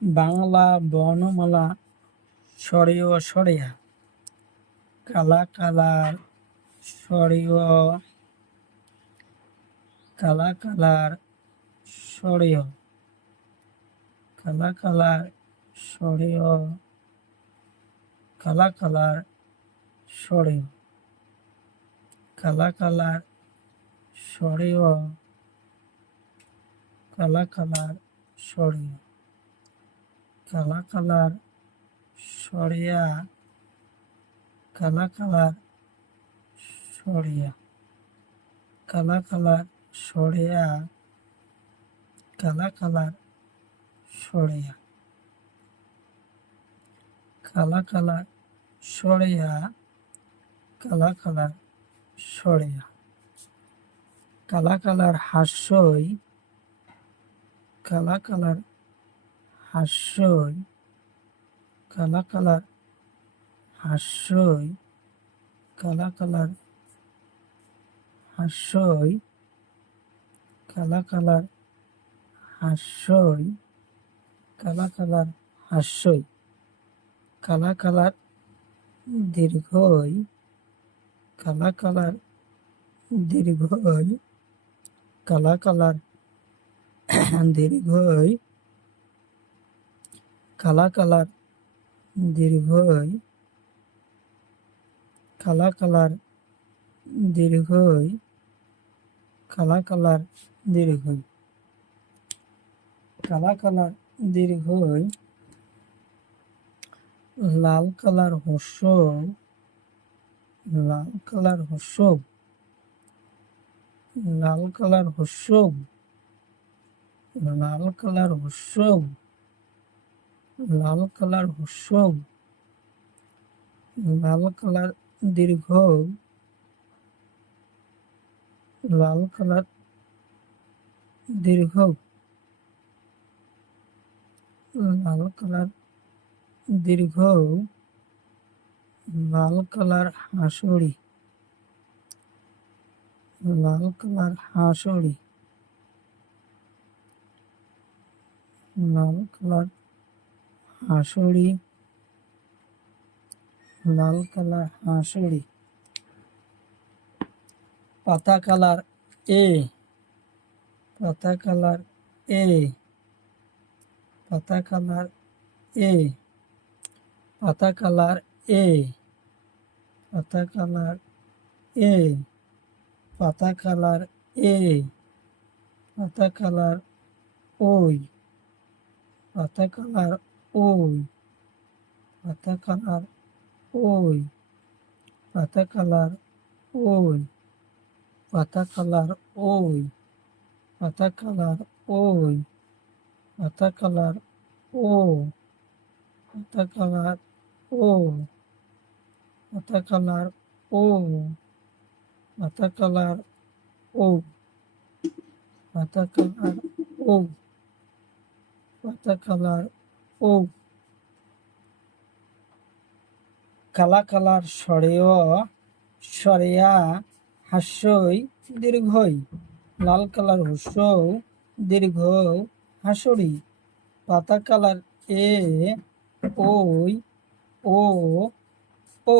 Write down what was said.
বাংলা বর্ণমালা স্বরীয় স্বরিয়া কালা কালার স্বরীয় কালা কালার স্বরীয় কালা কালার স্বরীয় কালা কালার স্বরীয় কালা কালার স্বরীয় কালা কালার স্বরীয় কালা কালার সরিয়া কালা কালার সরিয়া কালা কালার সরিয়া কালা কালার সরিয়া কালা কালার সরিয়া কালা কালার সরিয়া কালা কালার হাস্যই কালা কালার হাস্যই কালা কালার হাস্যই কালা কালার হাস্যই কালা কালার হাস্যই কালা কালার হাস্যই কালা কালার দীর্ঘই কালা কালার দীর্ঘই কালা কালার দীর্ঘই কালা কালার দীর্ঘই কালা কালার দীর্ঘই কালা কালার দীর্ঘই কালা কালার দীর্ঘই লাল কালার হর্ষ লাল কালার হর্ষ লাল কালার হর্ষ লাল কালার হর্ষ লাল কালার হর্ষ লাল কালার দীর্ঘ লাল কালার দীর্ঘ লাল কালার দীর্ঘ লাল কালার হাঁসুড়ি লাল কালার হাঁসুড়ি লাল কালার হাঁসুড়ি লাল কালার হাঁসুড়ি পাতা কালার এ পাতা কালার এ পাতা কালার এ পাতা কালার এ পাতা কালার এ পাতা কালার এ পাতা কালার ওই পাতা কালার ওই পাতা কালার ওই পাতা কালার ওই পাতা কালার ওই পাতা কালার ওই পাতা কালার ও পাতা কালার ও পাতা কালার ও পাতা কালার ও পাতা কালার ও পাতা কালার ও কালা কালার সরেয় সরেয়া হাস্যই দীর্ঘই লাল কালার হস্য দীর্ঘ হাসুড়ি পাতা কালার এ ওই ও ও